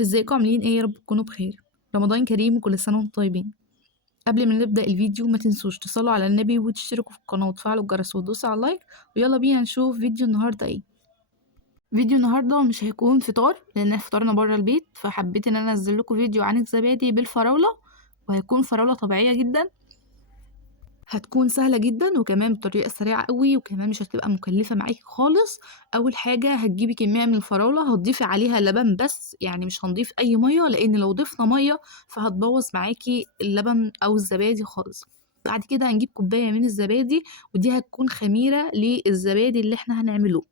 ازيكم عاملين ايه؟ يا رب تكونوا بخير. رمضان كريم وكل سنة وانتم طيبين. قبل ما نبدأ الفيديو ما تنسوش تصلوا على النبي وتشتركوا في القناة وتفعلوا الجرس وتدوسوا على اللايك. ويلا بينا نشوف فيديو النهاردة ايه. فيديو النهاردة مش هيكون فطار لان فطارنا بره البيت، فحبيت ان انا انزل لكم فيديو عن الزبادي بالفراولة، وهيكون فراولة طبيعية جدا، هتكون سهلة جدا وكمان بطريقة سريعة قوي، وكمان مش هتبقى مكلفة معاكي خالص. اول حاجة هتجيبي كمية من الفراولة، هتضيفي عليها لبن بس، يعني مش هنضيف اي مية لان لو ضفنا مية فهتبوظ معاكي اللبن او الزبادي خالص. بعد كده هنجيب كوباية من الزبادي، ودي هتكون خميرة للزبادي اللي احنا هنعمله.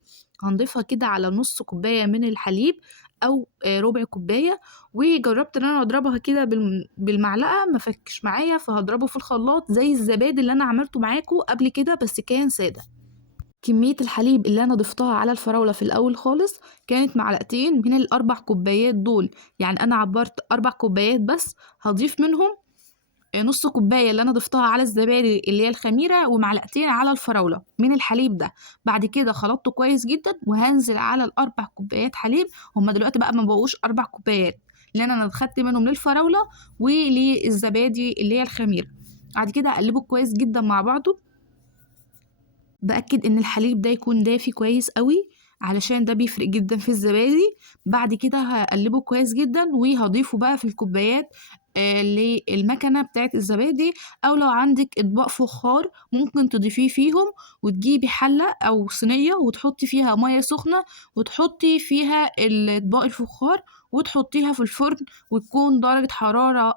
هنضيفها كده على نص كوباية من الحليب او ربع كوباية. وجربت ان انا اضربها كده بالمعلقة، ما فكش معايا، فهضربه في الخلاط زي الزبادي اللي انا عملته معاكم قبل كده بس كان سادة. كمية الحليب اللي انا ضفتها على الفراولة في الاول خالص كانت معلقتين من الاربع كوبايات دول، يعني انا عبرت 4 كوبايات بس. هضيف منهم نص كوباية اللي أنا ضفتها على الزبادي اللي هي الخميرة، ومعلقتين على الفراولة من الحليب ده. بعد كده خلطته كويس جدا، وهنزل على ال4 كوبايات حليب. هما دلوقتي بقى ما بقوش 4 كوبايات، لأن أنا خدت منهم للفراولة وللزبادي اللي هي الخميرة. بعد كده أقلبه كويس جدا مع بعضه. بأكد إن الحليب ده يكون دافي كويس قوي، علشان ده بيفرق جدا في الزبادي. بعد كده هقلبه كويس جدا، وهضيفه بقى في الكوبايات للمكنة بتاعت الزبادي. أو لو عندك أطباق فخار ممكن تضيفيه فيهم، وتجيبي حلة أو صينية وتحطي فيها مية سخنة، وتحطي فيها الأطباق الفخار وتحطيها في الفرن، وتكون درجة حرارة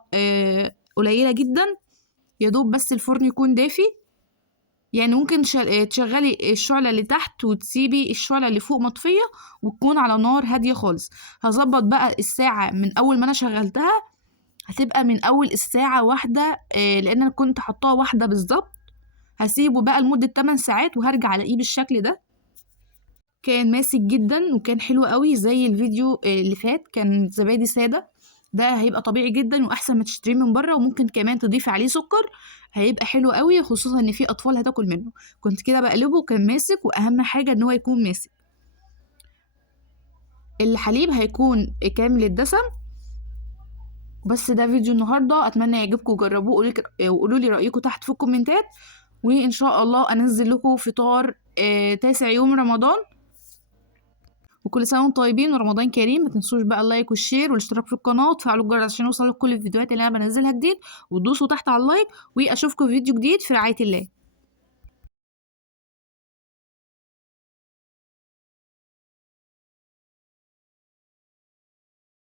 قليلة جدا، يدوب بس الفرن يكون دافي. يعني ممكن تشغلي الشعلة اللي تحت وتسيبي الشعلة اللي فوق مطفية، وتكون على نار هادية خالص. هظبط بقى الساعة من أول ما أنا شغلتها، هتبقى من أول الساعة 1 لأن أنا كنت حطاها 1 بالظبط. هسيبه بقى لمدة 8 ساعات وهرجع ألاقيه بالشكل ده. كان ماسك جدا وكان حلو قوي زي الفيديو اللي فات، كان زبادي سادة. ده هيبقى طبيعي جدا واحسن ما تشتريه من بره، وممكن كمان تضيفي عليه سكر، هيبقى حلو قوي، خصوصا ان في اطفال هتاكل منه. كنت كده بقلبه كان ماسك، واهم حاجه ان هو يكون ماسك. الحليب هيكون كامل الدسم. بس ده فيديو النهارده، اتمنى يعجبكم وجربوه، وقولوا لي رايكم تحت في الكومنتات. وان شاء الله انزل لكم فطار 9 يوم رمضان. وكل سنه وانتم طيبين ورمضان كريم. ما تنسوش بقى اللايك والشير والاشتراك في القناه وتفعلوا الجرس عشان يوصلك كل الفيديوهات اللي انا بنزلها جديد، وتدوسوا تحت على اللايك. واشوفكم في فيديو جديد في رعايه الله.